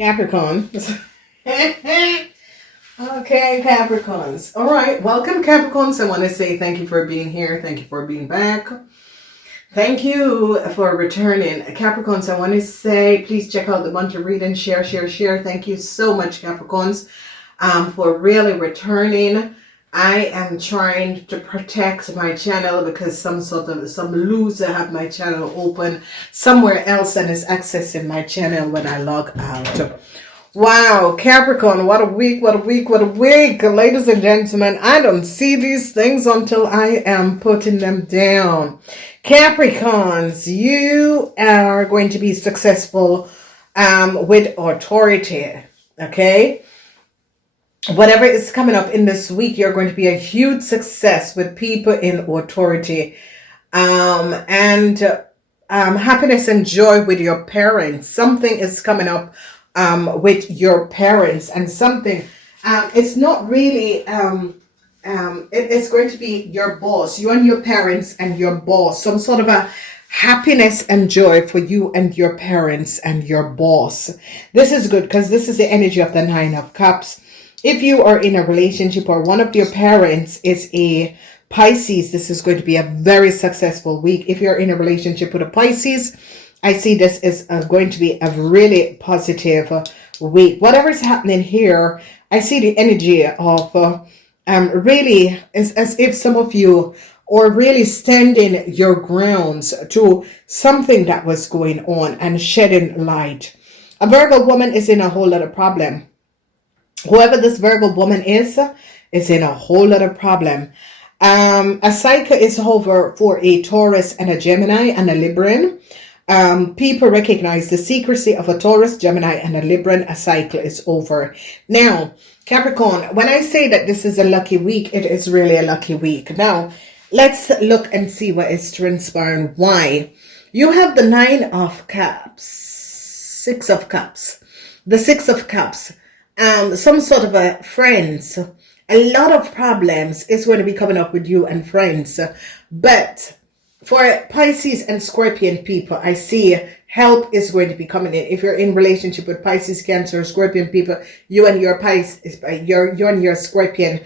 Capricorn. Okay, Capricorns. All right, welcome, Capricorns. I want to say thank you for being here. Thank you for being back. Thank you for returning. Capricorns, I want to say please check out the monthly reading. Share. Thank you so much, Capricorns, for really returning. I am trying to protect my channel because some loser have my channel open somewhere else and is accessing my channel when I log out. Wow, Capricorn, what a week, what a week, what a week. Ladies and gentlemen, I don't see these things until I am putting them down. Capricorns, you are going to be successful with authority, okay? Whatever is coming up in this week, you're going to be a huge success with people in authority. And happiness and joy with your parents. Something is coming up with your parents, and something it's not really it's going to be your boss, you and your parents and your boss. Some sort of a happiness and joy for you and your parents and your boss. This is good because this is the energy of the Nine of Cups. If you are in a relationship or one of your parents is a Pisces, this is going to be a very successful week. If you're in a relationship with a Pisces, I see this is going to be a really positive week. Whatever is happening here, I see the energy of really as if some of you are really standing your grounds to something that was going on and shedding light. A Virgo woman is in a whole lot of problem. Whoever this Virgo woman is in a whole lot of problem. A cycle is over for a Taurus and a Gemini and a Libran. People recognize the secrecy of a Taurus, Gemini, and a Libran. A cycle is over. Now, Capricorn, when I say that this is a lucky week, it is really a lucky week. Now, let's look and see what is transpiring. Why? You have the Nine of Cups, Six of Cups, the Six of Cups. Some sort of a friends, a lot of problems is going to be coming up with you and friends. But for Pisces and Scorpion people, I see help is going to be coming in. If you're in relationship with Pisces, Cancer, Scorpion people, you and your Pisces, you and your Scorpion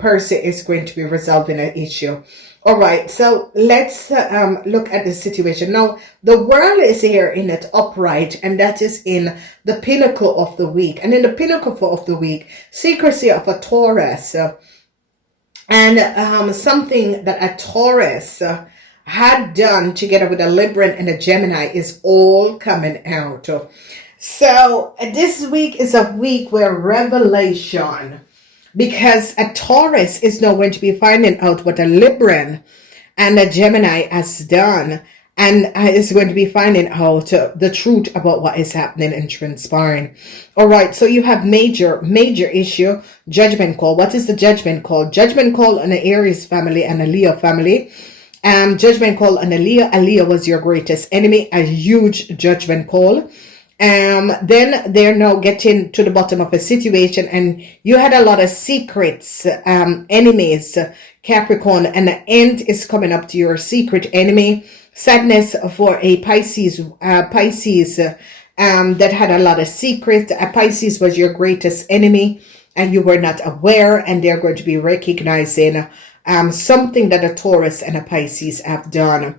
person is going to be resolving an issue. All right, so let's look at the situation. Now, the world is here in it upright, and that is in the pinnacle of the week. And in the pinnacle of the week, secrecy of a Taurus, and something that a Taurus had done together with a Libran and a Gemini is all coming out. So this week is a week where revelation, because a Taurus is now going to be finding out what a Libran and a Gemini has done, and is going to be finding out the truth about what is happening and transpiring. All right, so you have major issue, judgment call. What is the judgment call? Judgment call on the Aries family and a Leo family. Judgment call on a Leo. A Leo was your greatest enemy, a huge judgment call. Then they're now getting to the bottom of a situation, and you had a lot of secrets, enemies, Capricorn, and the end is coming up to your secret enemy. Sadness for a Pisces, that had a lot of secrets. A Pisces was your greatest enemy, and you were not aware, and they're going to be recognizing something that a Taurus and a Pisces have done.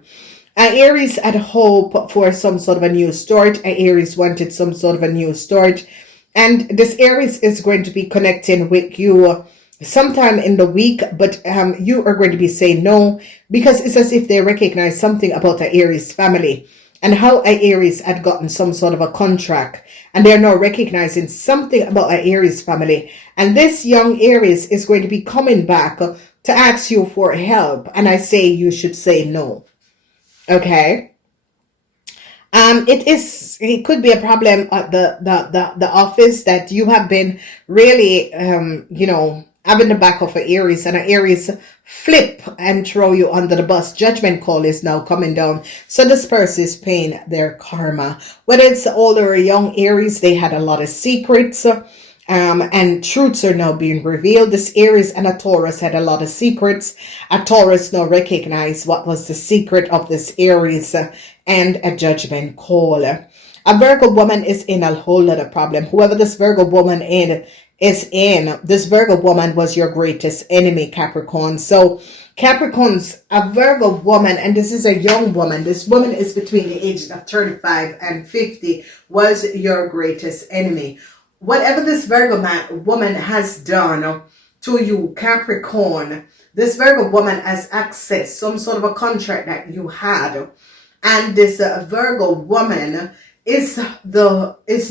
Aries had hope for some sort of a new start. Aries wanted some sort of a new start. And this Aries is going to be connecting with you sometime in the week, but you are going to be saying no, because it's as if they recognize something about the Aries family and how Aries had gotten some sort of a contract. And they're now recognizing something about the Aries family. And this young Aries is going to be coming back to ask you for help. And I say you should say no. Okay. It could be a problem at the office that you have been really, having the back of an Aries, and an Aries flip and throw you under the bus. Judgment call is now coming down. So this person is paying their karma. Whether it's older or young Aries, they had a lot of secrets. And truths are now being revealed. This Aries and a Taurus had a lot of secrets. A Taurus now recognized what was the secret of this Aries and a judgment call. A Virgo woman is in a whole lot of problem. Whoever this Virgo woman this Virgo woman was your greatest enemy, Capricorn. So Capricorn's a Virgo woman, and this is a young woman. This woman is between the ages of 35 and 50, was your greatest enemy. Whatever this Virgo woman has done to you, Capricorn, this Virgo woman has accessed some sort of a contract that you had. And this Virgo woman is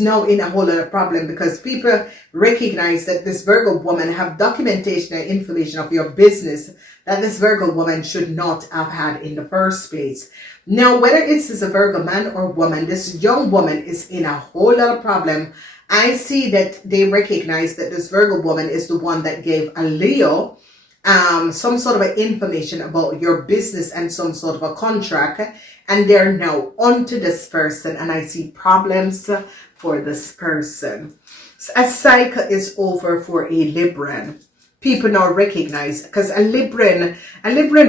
now in a whole lot of problem, because people recognize that this Virgo woman have documentation and information of your business that this Virgo woman should not have had in the first place. Now, whether it's a Virgo man or woman, this young woman is in a whole lot of problem. I see that they recognize that this Virgo woman is the one that gave a Leo some sort of information about your business and some sort of a contract, and they're now onto this person, and I see problems for this person. So a cycle is over for a Libran. People now recognize, because a Libran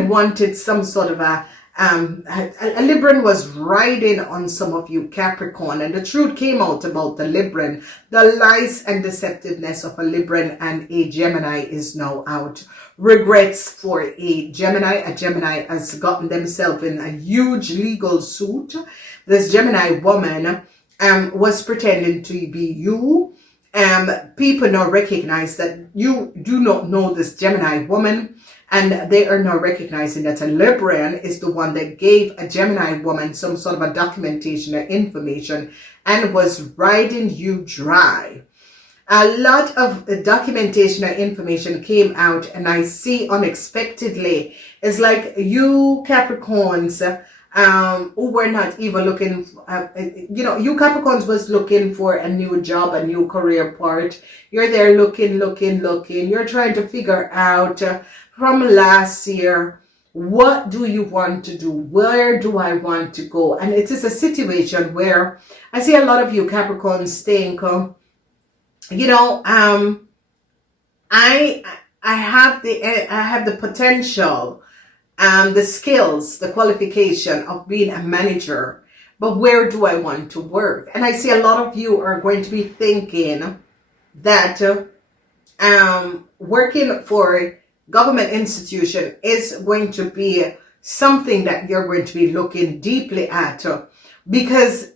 wanted some sort of a Libran was riding on some of you, Capricorn, and the truth came out about the Libran. The lies and deceptiveness of a Libran and a Gemini is now out. Regrets for a Gemini. A Gemini has gotten themselves in a huge legal suit. This Gemini woman was pretending to be you. People now recognize that you do not know this Gemini woman, and they are now recognizing that a Libran is the one that gave a Gemini woman some sort of a documentation or information and was riding you dry. A lot of documentation or information came out, and I see unexpectedly, it's like you Capricorns who were not even looking, you Capricorns was looking for a new job, a new career part. You're there looking. You're trying to figure out from last year, what do you want to do? Where do I want to go? And it is a situation where I see a lot of you Capricorns think, I have the potential, the skills, the qualification of being a manager, but where do I want to work? And I see a lot of you are going to be thinking that working for government institution is going to be something that you're going to be looking deeply at, because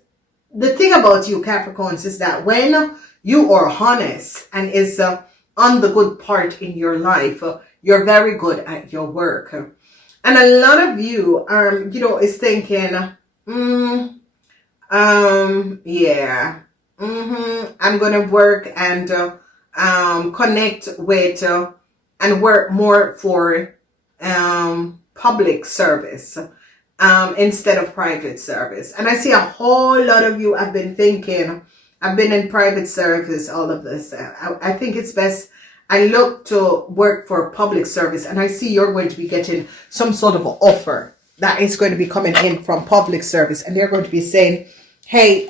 the thing about you Capricorns is that when you are honest and is on the good part in your life, you're very good at your work. And a lot of you is thinking, I'm gonna work and connect with and work more for public service instead of private service. And I see a whole lot of you have been thinking, I've been in private service, all of this. I think it's best I look to work for public service, and I see you're going to be getting some sort of offer that is going to be coming in from public service, and they're going to be saying, hey,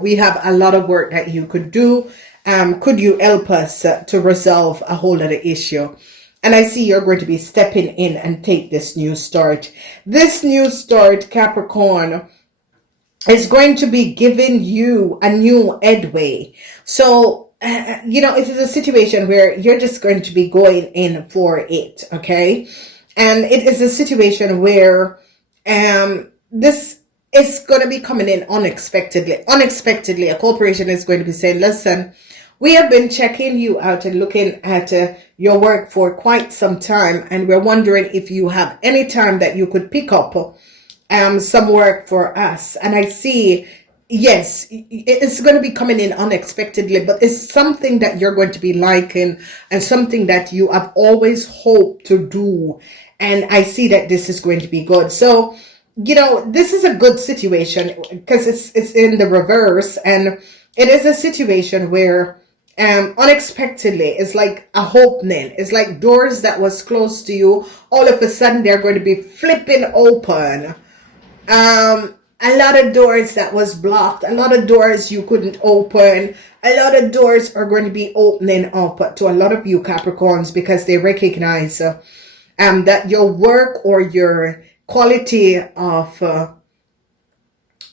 we have a lot of work that you could do. Could you help us to resolve a whole other issue? And I see you're going to be stepping in and take this new start. This new start, Capricorn, is going to be giving you a new headway. So, it is a situation where you're just going to be going in for it, okay? And it is a situation where this is going to be coming in unexpectedly. Unexpectedly, a corporation is going to be saying, listen, we have been checking you out and looking at your work for quite some time, and we're wondering if you have any time that you could pick up some work for us. And I see, yes, it's going to be coming in unexpectedly, but it's something that you're going to be liking and something that you have always hoped to do. And I see that this is going to be good. So, this is a good situation because it's in the reverse, and it is a situation where unexpectedly it's like a opening. It's like doors that was closed to you, all of a sudden they're going to be flipping open. A lot of doors that was blocked, a lot of doors you couldn't open, a lot of doors are going to be opening up to a lot of you Capricorns, because they recognize that your work or your quality of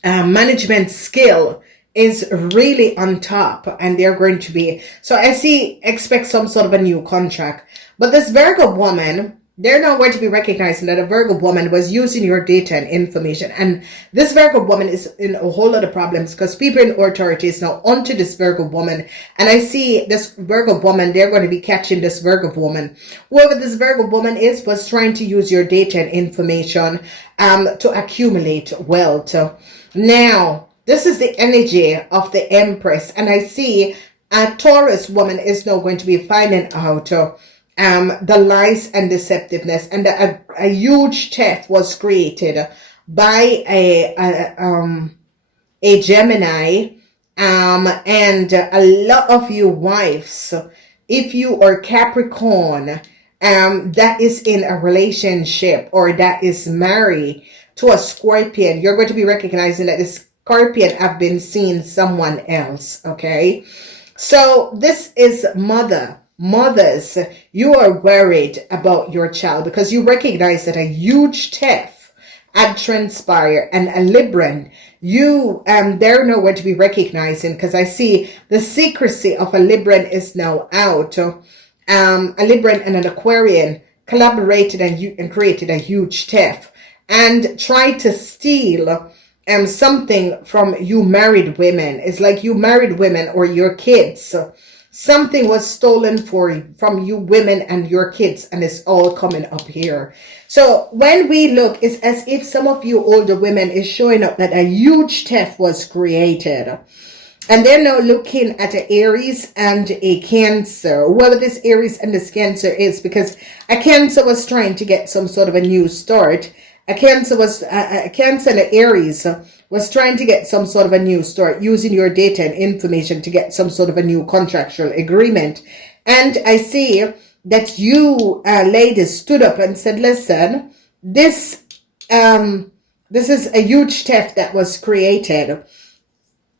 management skill is really on top, and they're going to be, so I see, expect some sort of a new contract. But this Virgo woman, they're not going to be recognizing that a Virgo woman was using your data and information. And this Virgo woman is in a whole lot of problems because people in authority is now onto this Virgo woman. And I see this Virgo woman, they're going to be catching this Virgo woman. Whoever this Virgo woman is was trying to use your data and information to accumulate wealth. Now, this is the energy of the Empress. And I see a Taurus woman is now going to be finding out the lies and deceptiveness, and a huge theft was created by a Gemini, and a lot of you wives, if you are Capricorn, that is in a relationship or that is married to a Scorpion, you're going to be recognizing that the Scorpion have been seeing someone else. Okay, so this is mothers, you are worried about your child because you recognize that a huge theft had transpired, and a Libran, you they're nowhere to be recognizing because I see the secrecy of a Libran is now out. A Libran and an Aquarian collaborated and created a huge theft and tried to steal something from you married women. It's like you married women or your kids. Something was stolen from you women and your kids, and it's all coming up here. So when we look, it's as if some of you older women is showing up that a huge theft was created. And they're now looking at an Aries and a Cancer, whoever this Aries and this Cancer is, because a Cancer was trying to get some sort of a new start. A Cancer and an Aries was trying to get some sort of a new start using your data and information to get some sort of a new contractual agreement. And I see that you ladies stood up and said, listen, this is a huge theft that was created.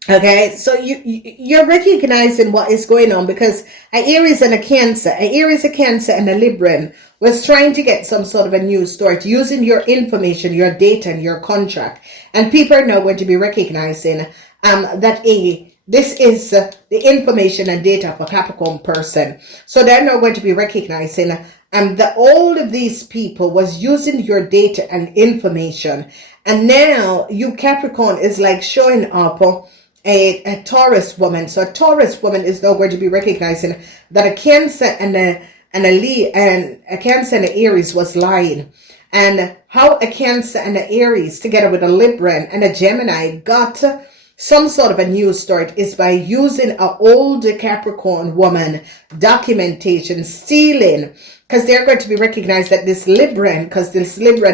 Okay, so you're recognizing what is going on because an Aries and a Cancer, a Cancer and a Libran was trying to get some sort of a new start using your information, your data, and your contract. And people are now going to be recognizing that this is the information and data of a Capricorn person. So they're now going to be recognizing that all of these people was using your data and information. And now you Capricorn is like showing up a Taurus woman. So a Taurus woman is now going to be recognizing that a Cancer and a Cancer and an Aries was lying, and how a Cancer and an Aries together with a Libran and a Gemini got some sort of a new start is by using an older Capricorn woman documentation, stealing, because they're going to be recognized that this Libran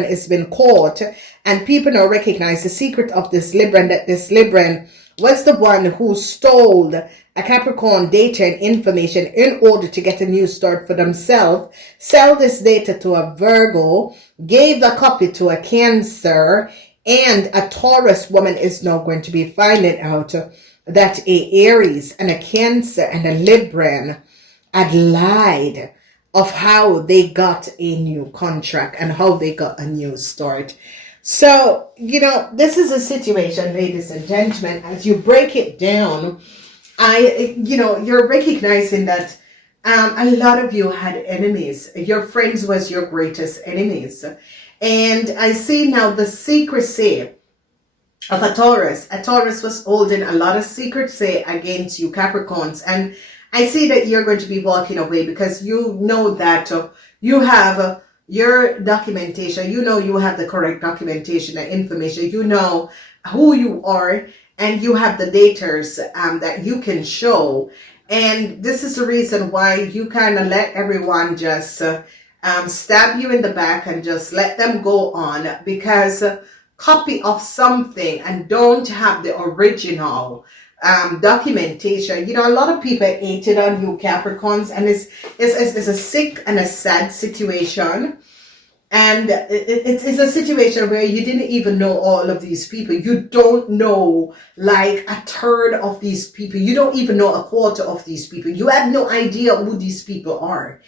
has been caught, and people now recognize the secret of this Libran, that this Libran was the one who stole a Capricorn data and information in order to get a new start for themselves, sell this data to a Virgo, gave a copy to a Cancer, and a Taurus woman is now going to be finding out that a Aries and a Cancer and a Libran had lied of how they got a new contract and how they got a new start. So, this is a situation, ladies and gentlemen, as you break it down, you're recognizing that a lot of you had enemies. Your friends was your greatest enemies. And I see now the secrecy of a Taurus. A Taurus was holding a lot of secrecy against you Capricorns. And I see that you're going to be walking away because you know that you have your documentation, you have the correct documentation and information, you know who you are, and you have the daters that you can show. And this is the reason why you kind of let everyone just stab you in the back and just let them go on, because copy of something and don't have the original documentation. A lot of people hated on you Capricorns, and it's a sick and a sad situation. And it's a situation where you didn't even know all of these people. You don't know like a third of these people. You don't even know a quarter of these people. You have no idea who these people are.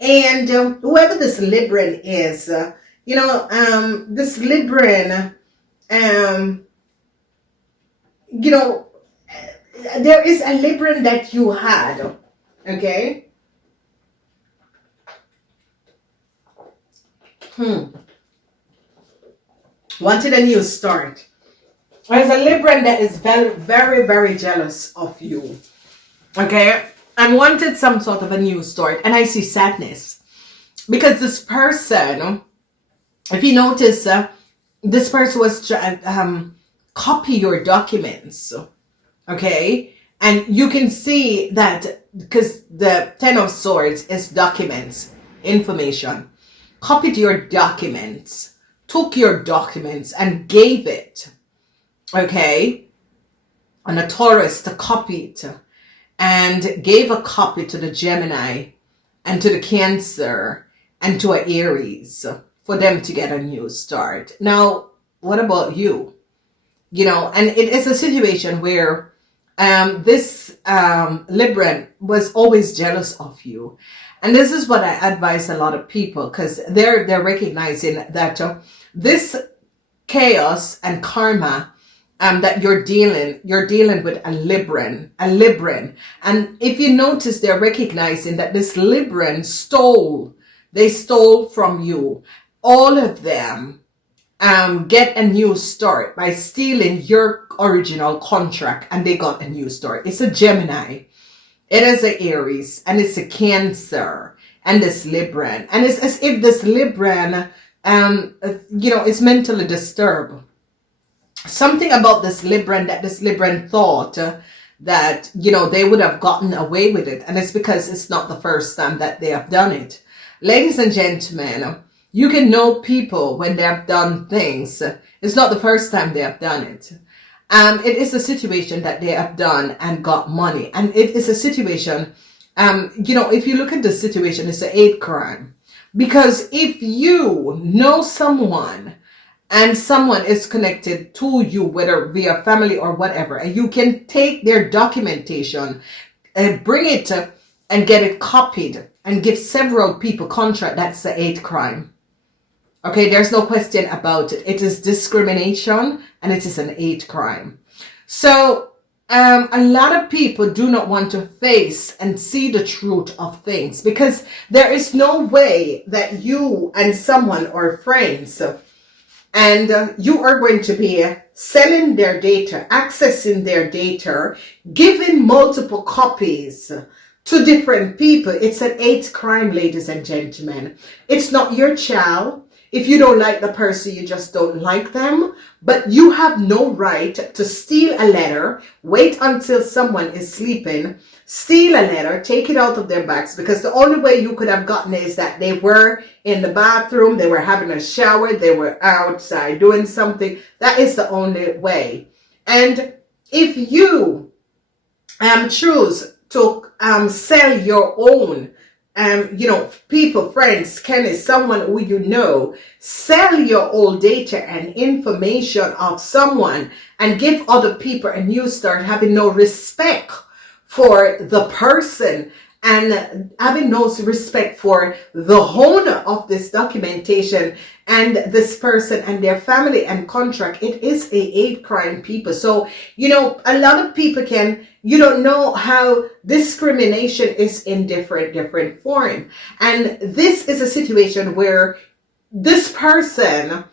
And whoever this Libran is, this Libran, you know, there is a Libran that you had, okay? Wanted a new start. There's a Libran that is very, very, very jealous of you, okay? And wanted some sort of a new start. And I see sadness. Because this person, if you notice, this person was trying copy your documents, okay? And you can see that because the Ten of Swords is documents, information. Copied your documents, took your documents and gave it, okay? And a Taurus to copy it, and gave a copy to the Gemini and to the Cancer and to an Aries for them to get a new start. Now, what about you? You know, and it is a situation where this Libran was always jealous of you. And this is what I advise a lot of people, because they're recognizing that this chaos and karma that you're dealing with a Libran. And if you notice, they're recognizing that this Libran stole from you. All of them get a new start by stealing your original contract, and they got a new start. It's a Gemini, it is an Aries, and it's a Cancer, and this Libran. And it's as if this Libran, is mentally disturbed. Something about this Libran that this Libran thought that, they would have gotten away with it. And it's because it's not the first time that they have done it. Ladies and gentlemen, you can know people when they have done things. It's not the first time they have done it. It is a situation that they have done and got money. And it is a situation, if you look at the situation, it's an 8 crime. Because if you know someone and someone is connected to you, whether via family or whatever, and you can take their documentation and bring it and get it copied and give several people contract, that's the 8th crime. Okay, there's no question about it. It is discrimination and it is an 8th crime. So a lot of people do not want to face and see the truth of things, because there is no way that you and someone are friends and you are going to be selling their data, accessing their data, giving multiple copies to different people. It's an 8th crime, ladies and gentlemen. It's not your child. If you don't like the person, you just don't like them. But you have no right to steal a letter, wait until someone is sleeping, steal a letter, take it out of their bags, because the only way you could have gotten it is that they were in the bathroom, they were having a shower, they were outside doing something. That is the only way. And if you choose to sell your own, people, friends, Kenny, someone who you know, sell your old data and information of someone and give other people a new start, having no respect for the person and having no respect for the owner of this documentation and this person and their family and contract. It is a 8th crime, people. So, a lot of people you don't know how discrimination is in different form. And this is a situation where this person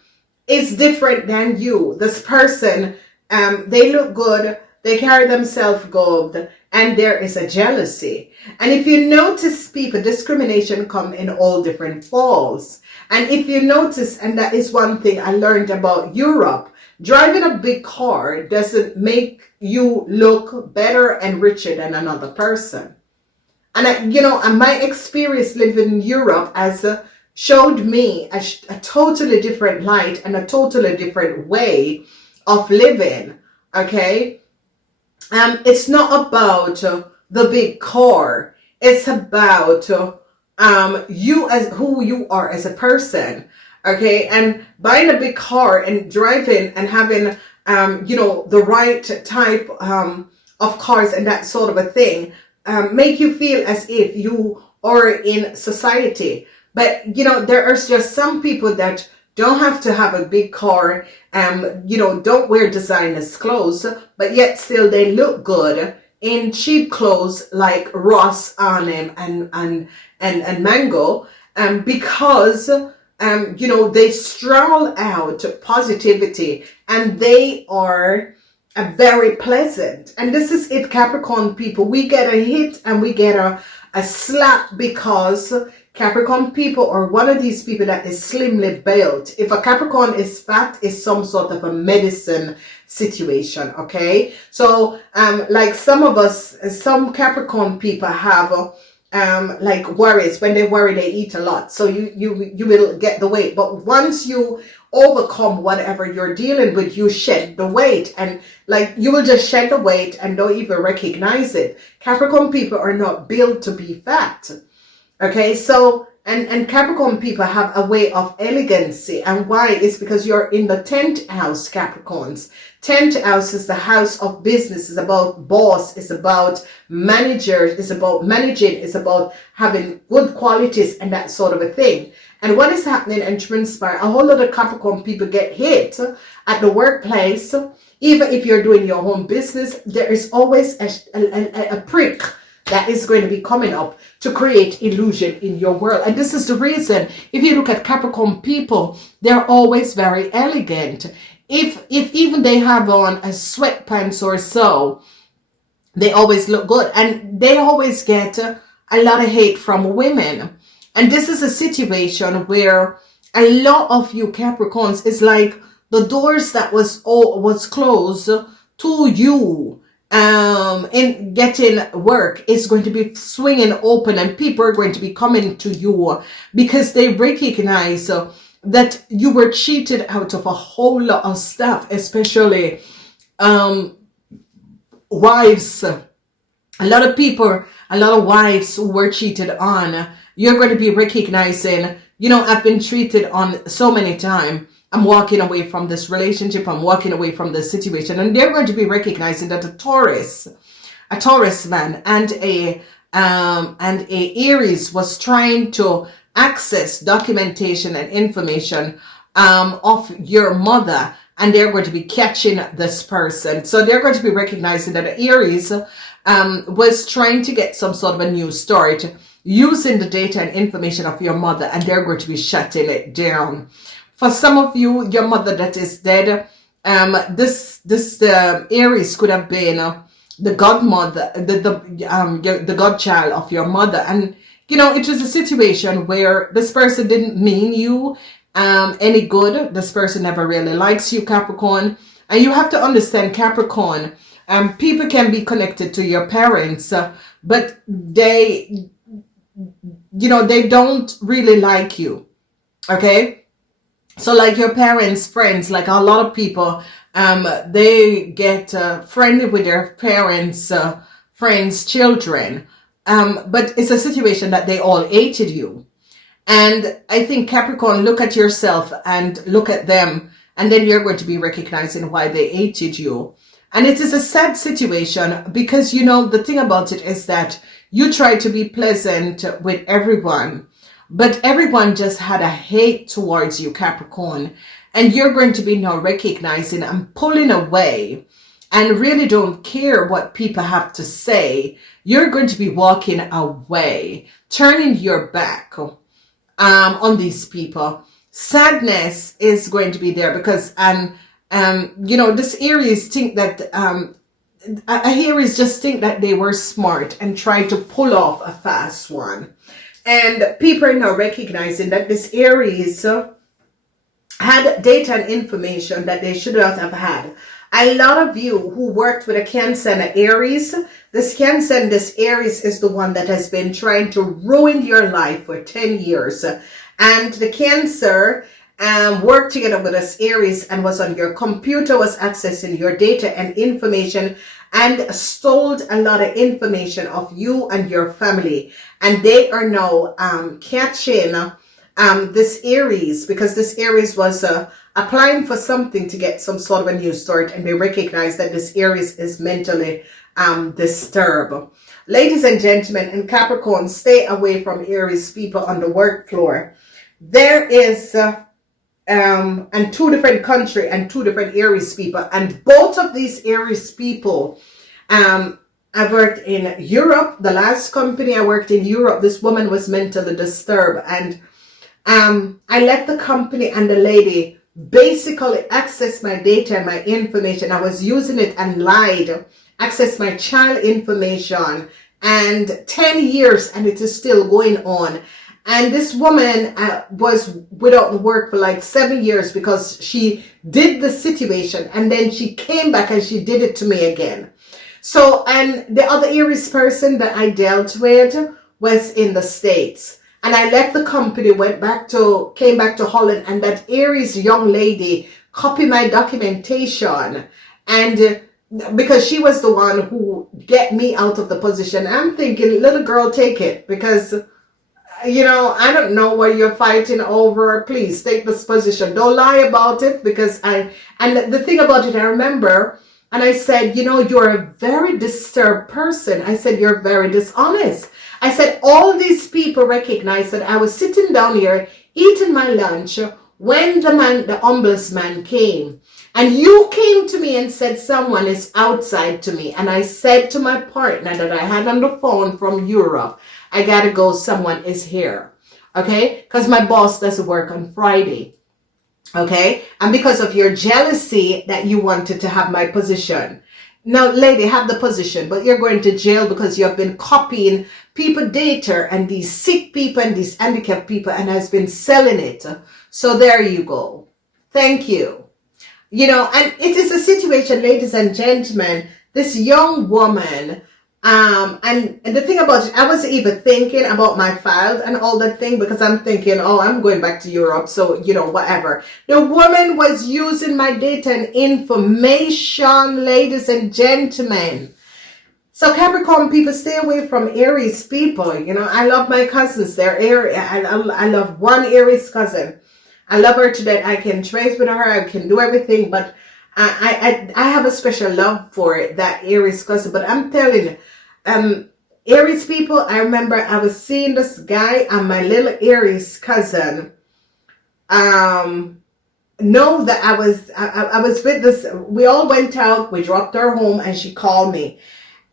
is different than you. This person, they look good, they carry themselves good, and there is a jealousy. And if you notice, people, discrimination come in all different forms. And if you notice, and that is one thing I learned about Europe, driving a big car doesn't make you look better and richer than another person. And and my experience living in Europe has showed me a totally different light and a totally different way of living. Okay. It's not about the big car. It's about you as who you are as a person. Okay. And buying a big car and driving and having, the right type of cars and that sort of a thing, make you feel as if you are in society. But, there are just some people that don't have to have a big car, you know, don't wear designers clothes, but yet still they look good in cheap clothes like Ross, Arnhem, and Mango, because you know, they strawl out positivity, and they are very pleasant. And this is it, Capricorn people. We get a hit and we get a slap because Capricorn people are one of these people that is slimly built. If a Capricorn is fat, it's some sort of a medicine situation, okay? So like some of us, some Capricorn people have like worries. When they worry, they eat a lot, so you will get the weight. But once you overcome whatever you're dealing with, you shed the weight, and like you will just shed the weight and don't even recognize it. Capricorn people are not built to be fat, okay? So and Capricorn people have a way of elegancy. And why? It's because you're in the 10th house, Capricorns. 10th house is the house of business. It's about boss. It's about manager. It's about managing. It's about having good qualities and that sort of a thing. And what is happening and transpire, a whole lot of Capricorn people get hit at the workplace. Even if you're doing your own business, there is always a prick that is going to be coming up to create illusion in your world. And this is the reason, if you look at Capricorn people, they're always very elegant. If even they have on a sweatpants or so, they always look good. And they always get a lot of hate from women. And this is a situation where a lot of you Capricorns is like the doors that was closed to you in getting work is going to be swinging open, and people are going to be coming to you because they recognize that you were cheated out of a whole lot of stuff, especially wives. A lot of people, a lot of wives who were cheated on, you're going to be recognizing, you know, I've been treated on so many times. I'm walking away from this relationship. I'm walking away from this situation. And they're going to be recognizing that a Taurus man and a Aries was trying to access documentation and information of your mother, and they're going to be catching this person. So they're going to be recognizing that Aries was trying to get some sort of a news story using the data and information of your mother, and they're going to be shutting it down. For some of you, your mother that is dead, this Aries could have been the godmother, the godchild of your mother. And, you know, it was a situation where this person didn't mean you any good. This person never really likes you, Capricorn. And you have to understand, Capricorn, people can be connected to your parents, but they, you know, they don't really like you, okay? So like your parents' friends, like a lot of people, they get friendly with their parents' friends' children. But it's a situation that they all hated you. And I think, Capricorn, look at yourself and look at them, and then you're going to be recognizing why they hated you. And it is a sad situation because, you know, the thing about it is that you try to be pleasant with everyone, but everyone just had a hate towards you, Capricorn. And you're going to be now recognizing and pulling away and really don't care what people have to say. You're going to be walking away, turning your back on these people. Sadness is going to be there because, you know, this Aries think that, Aries just think that they were smart and tried to pull off a fast one. And people are now recognizing that this Aries had data and information that they should not have had. A lot of you who worked with a Cancer and an Aries, this Cancer and this Aries is the one that has been trying to ruin your life for 10 years. And the Cancer worked together with this Aries and was on your computer, was accessing your data and information, and stole a lot of information of you and your family. And they are now catching this Aries because this Aries was applying for something to get some sort of a news story, and they recognize that this Aries is mentally disturbed. Ladies and gentlemen, and Capricorn, stay away from Aries people on the work floor. There is and two different country and two different Aries people. And both of these Aries people, I worked in Europe. The last company I worked in Europe, this woman was mentally disturbed. And I left the company and the lady basically accessed my data and my information. I was using it and lied, accessed my child information, and 10 years, and it is still going on. And this woman was without work for like 7 years because she did the situation and then she came back and she did it to me again. So, and the other Aries person that I dealt with was in the States. And I left the company, came back to Holland, and that Aries young lady copied my documentation. And because she was the one who get me out of the position, I'm thinking, little girl, take it, because you know, I don't know what you're fighting over. Please take this position. Don't lie about it, because and the thing about it, I remember, and I said, you know, you're a very disturbed person. I said, you're very dishonest. I said, all these people recognize that I was sitting down here eating my lunch when the ombudsman came. And you came to me and said someone is outside to me. And I said to my partner that I had on the phone from Europe, I gotta go, someone is here. Okay? Because my boss doesn't work on Friday. Okay? And because of your jealousy that you wanted to have my position. Now, lady, have the position, but you're going to jail because you have been copying people data and these sick people and these handicapped people and has been selling it. So there you go. Thank you. You know, and it is a situation, ladies and gentlemen, this young woman, and the thing about it, I was even thinking about my files and all that thing, because I'm thinking, oh, I'm going back to Europe, so, you know, whatever. The woman was using my data and information, ladies and gentlemen. So Capricorn people, stay away from Aries people. You know, I love my cousins. They're Aries. I love one Aries cousin. I love her to death. I can trace with her. I can do everything, but I have a special love for that Aries cousin. But I'm telling you, Aries people, I remember I was seeing this guy and my little Aries cousin know that I was with this. We all went out. We dropped her home, and she called me.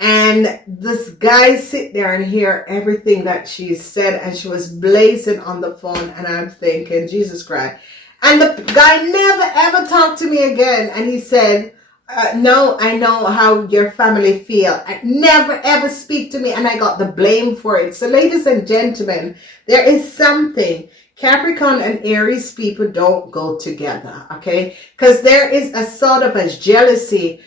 And this guy sit there and hear everything that she said, and she was blazing on the phone, and I'm thinking, Jesus Christ. And the guy never ever talked to me again. And he said, no, I know how your family feel. Never ever speak to me. And I got the blame for it. So ladies and gentlemen, there is something. Capricorn and Aries people don't go together, okay? Because there is a sort of a jealousy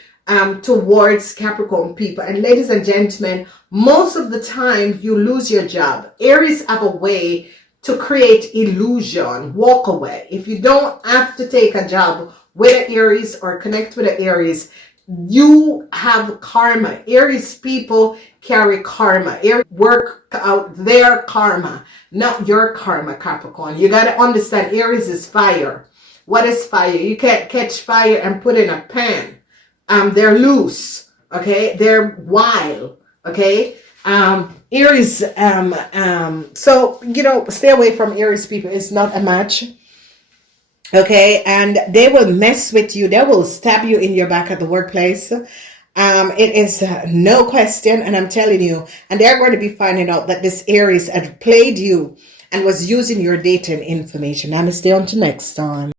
towards Capricorn people. And ladies and gentlemen, most of the time you lose your job. Aries have a way to create illusion, walk away. If you don't have to take a job with an Aries or connect with an Aries, you have karma. Aries people carry karma. Aries work out their karma, not your karma, Capricorn. You got to understand, Aries is fire. What is fire? You can't catch fire and put in a pan. They're loose, okay? They're wild, okay? Aries, so, you know, stay away from Aries people. It's not a match, okay? And they will mess with you. They will stab you in your back at the workplace. It is no question, and I'm telling you, and they're going to be finding out that this Aries had played you and was using your data and information. Namaste, until next time.